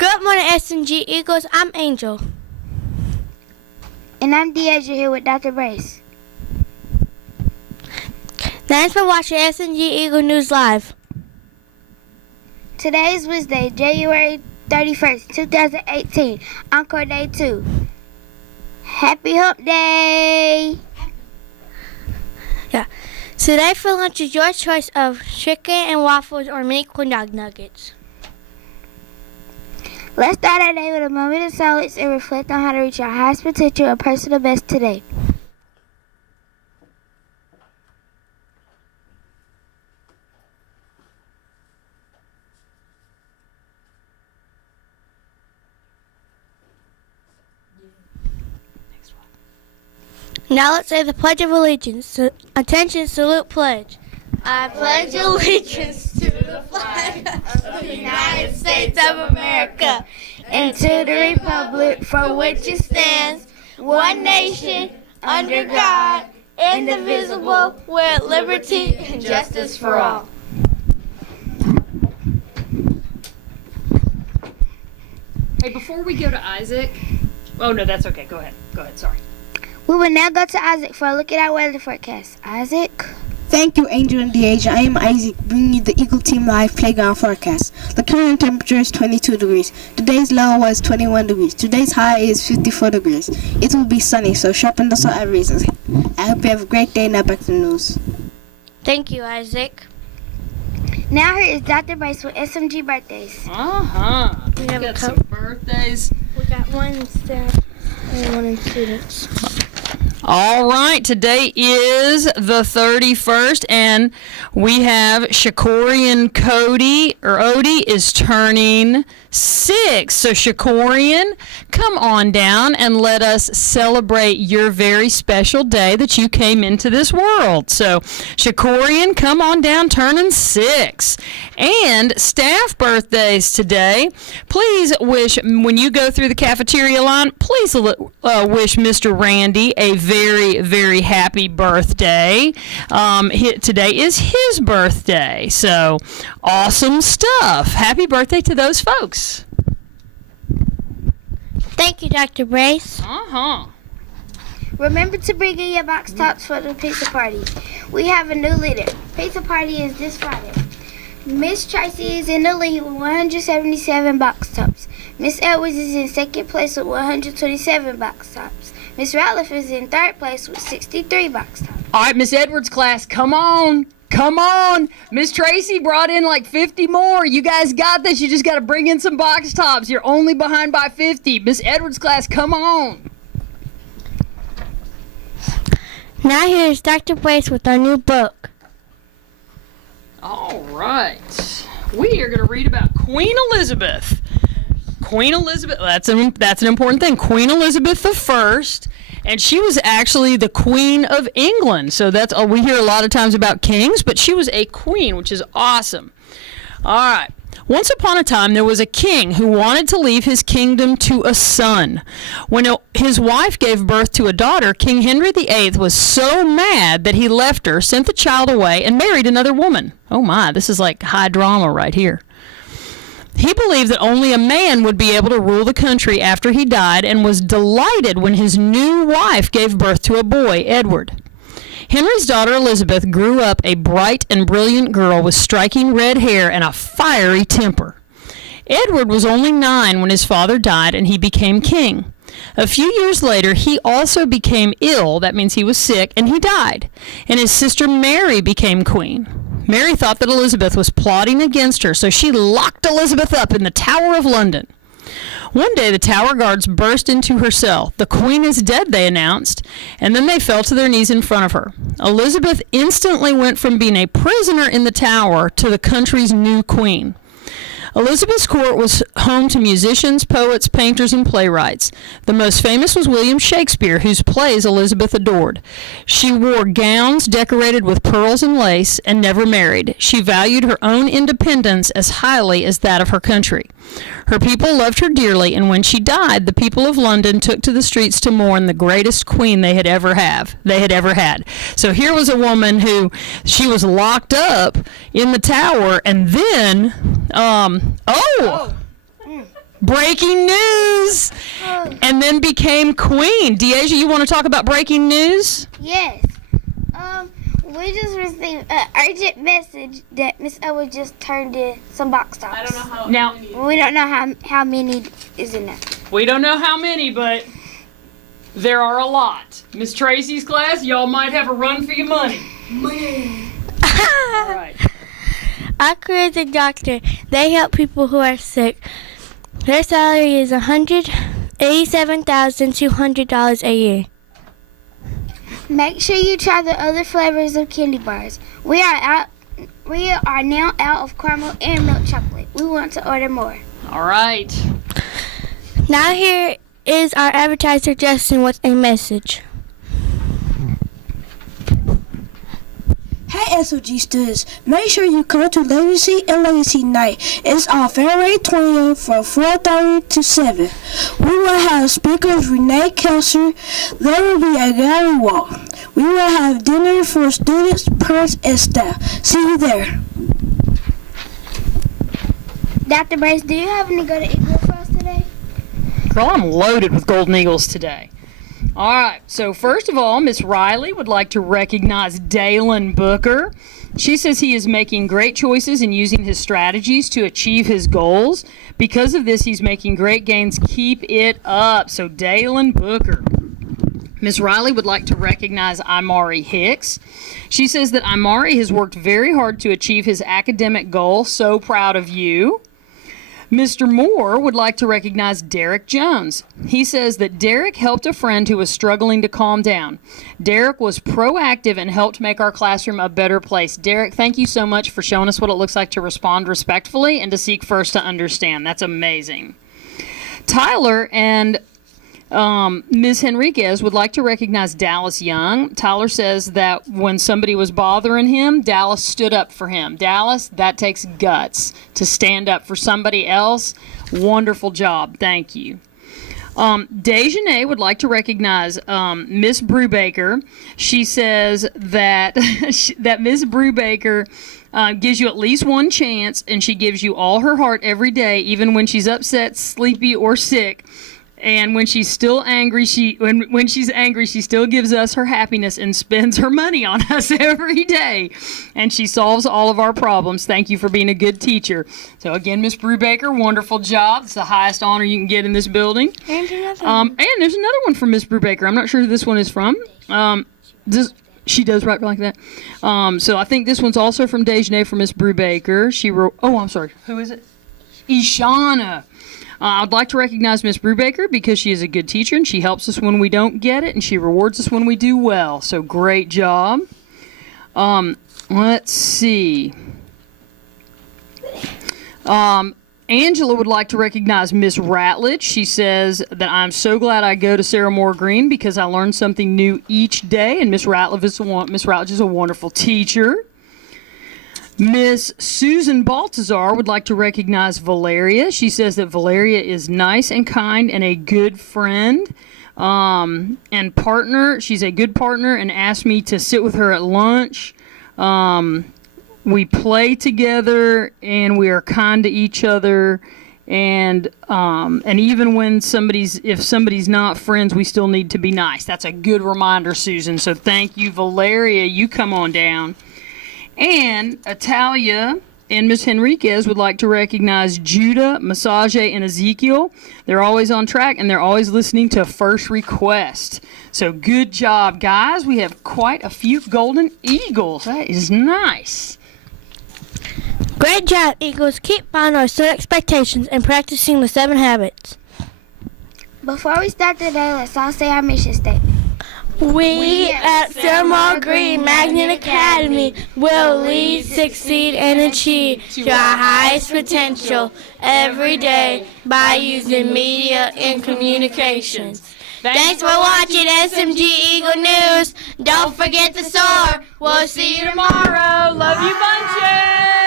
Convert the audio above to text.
Good morning, SNG Eagles. I'm Angel. And I'm Deasia here with Dr. Brace. Thanks for watching SNG Eagle News Live. Today is Wednesday, January 31st, 2018, Encore Day 2. Happy Hump Day! Yeah. Today for lunch is your choice of chicken and waffles or mini corn dog nuggets. Let's start our day with a moment of silence and reflect on how to reach our highest potential and personal best today. Now let's say the Pledge of Allegiance. Attention, salute, pledge. I pledge allegiance to the flag of the United States of America and to the republic for which it stands, one nation, under God, indivisible, with liberty and justice for all. Hey, before we go to Isaac, oh no, that's okay. Go ahead, sorry. We will now go to Isaac for a look at our weather forecast. Isaac? Thank you, Angel and Deasia. I am Isaac, bringing you the Eagle Team Live Playground Forecast. The current temperature is 22 degrees. Today's low was 21 degrees. Today's high is 54 degrees. It will be sunny, so sharpen the salt reasons. I hope you have a great day. Now back to the news. Thank you, Isaac. Now here is Dr. Brace with SMG birthdays. We have got a some birthdays. We got one in staff and one in students. All right, today is the 31st, and we have Shakorian Odie is turning 6. So Shakorian, come on down and let us celebrate your very special day that you came into this world. So Shakorian, come on down, turning 6. And staff birthdays today. Please wish, when you go through the cafeteria line, please wish Mr. Randy a very, very happy birthday. Today is his birthday. So awesome stuff. Happy birthday to those folks. Thank you, Dr. Brace. Remember to bring in your box tops for the pizza party. We have a new leader. Pizza party is this Friday. Miss Tracy is in the lead with 177 box tops. Miss Edwards is in second place with 127 box tops. Miss Ratliff is in third place with 63 box tops. All right, Miss Edwards class, come on. Come on. Miss Tracy brought in like 50 more. You guys got this. You just got to bring in some box tops. You're only behind by 50. Miss Edwards class, come on. Now here's Dr. Brace with our new book. All right. We are going to read about Queen Elizabeth. Queen Elizabeth, that's an important thing. Queen Elizabeth I, and she was actually the Queen of England. So that's we hear a lot of times about kings, but she was a queen, which is awesome. All right. Once upon a time, there was a king who wanted to leave his kingdom to a son. When his wife gave birth to a daughter, King Henry VIII was so mad that he left her, sent the child away, and married another woman. Oh my, this is like high drama right here. He believed that only a man would be able to rule the country after he died, and was delighted when his new wife gave birth to a boy, Edward. Henry's daughter Elizabeth grew up a bright and brilliant girl with striking red hair and a fiery temper. Edward was only 9 when his father died and he became king. A few years later, he also became ill, that means he was sick, and he died. And his sister Mary became queen. Mary thought that Elizabeth was plotting against her, so she locked Elizabeth up in the Tower of London. One day, the Tower guards burst into her cell. The queen is dead, they announced, and then they fell to their knees in front of her. Elizabeth instantly went from being a prisoner in the Tower to the country's new queen. Elizabeth's court was home to musicians, poets, painters, and playwrights. The most famous was William Shakespeare, whose plays Elizabeth adored. She wore gowns decorated with pearls and lace and never married. She valued her own independence as highly as that of her country. Her people loved her dearly, and when she died, the people of London took to the streets to mourn the greatest queen they had ever had. So here was a woman who, she was locked up in the Tower, and then, breaking news, and then became queen. Deasia, you want to talk about breaking news? Yes. We just received an urgent message that Miss Edwards just turned in some box tops. I don't know how. Now, We don't know how many is in there. we don't know how many, but there are a lot. Miss Tracy's class, y'all might have a run for your money. All right. Our career as a doctor, they help people who are sick. Their salary is $187,200 a year. Make sure you try the other flavors of candy bars. We are now out of caramel and milk chocolate. We want to order more. All right. Now here is our advertiser Justin with a message. Hey SOG students, make sure you come to Legacy and Legacy Night. It's on February 20th from 4:30 to 7. We will have speakers Renee Kelser. There will be a gallery walk. We will have dinner for students, parents, and staff. See you there. Dr. Brace, do you have any good Eagle for us today? Girl, I'm loaded with Golden Eagles today. All right, so first of all, Miss Riley would like to recognize Dalen Booker. She says he is making great choices and using his strategies to achieve his goals. Because of this, he's making great gains. Keep it up. So Dalen Booker. Miss Riley would like to recognize Imari Hicks. She says that Imari has worked very hard to achieve his academic goal. So proud of you. Mr. Moore would like to recognize Derek Jones. He says that Derek helped a friend who was struggling to calm down. Derek was proactive and helped make our classroom a better place. Derek, thank you so much for showing us what it looks like to respond respectfully and to seek first to understand. That's amazing. Tyler and Ms. Henriquez would like to recognize Dallas Young. Tyler says that when somebody was bothering him, Dallas stood up for him. Dallas, that takes guts to stand up for somebody else. Wonderful job. Thank you. Dejanay would like to recognize Miss Brubaker. She says that that Miss Brubaker gives you at least one chance, and she gives you all her heart every day, even when she's upset, sleepy, or sick. And when she's still angry, when she's angry, she still gives us her happiness and spends her money on us every day. And she solves all of our problems. Thank you for being a good teacher. So again, Miss Brubaker, wonderful job. It's the highest honor you can get in this building. And there's another one from Miss Brubaker. I'm not sure who this one is from. She does write like that. So I think this one's also from Dejanay from Miss Brubaker. She wrote, I'm sorry. Who is it? Ishana. I'd like to recognize Miss Brubaker because she is a good teacher and she helps us when we don't get it and she rewards us when we do well. So great job. Let's see. Angela would like to recognize Miss Ratledge. She says that I'm so glad I go to Sarah Moore Green because I learn something new each day. And Miss Ratledge is a wonderful teacher. Miss Susan Baltazar would like to recognize Valeria. She says that Valeria is nice and kind and a good friend and partner. She's a good partner and asked me to sit with her at lunch. We play together and we are kind to each other. And even when if somebody's not friends, we still need to be nice. That's a good reminder, Susan. So thank you, Valeria. You come on down. And Italia and Miss Henriquez would like to recognize Judah, Massage, and Ezekiel. They're always on track, and they're always listening to First Request. So good job, guys. We have quite a few Golden Eagles. That is nice. Great job, Eagles. Keep on our set expectations and practicing the 7 habits. Before we start today, let's all say our mission statement. We at Sarah Moore Green Magnet Academy will lead, succeed, and achieve to our highest potential every day by using media and communications. Thanks for watching SMG Eagle News. Don't forget to soar. We'll see you tomorrow. Love you bunches.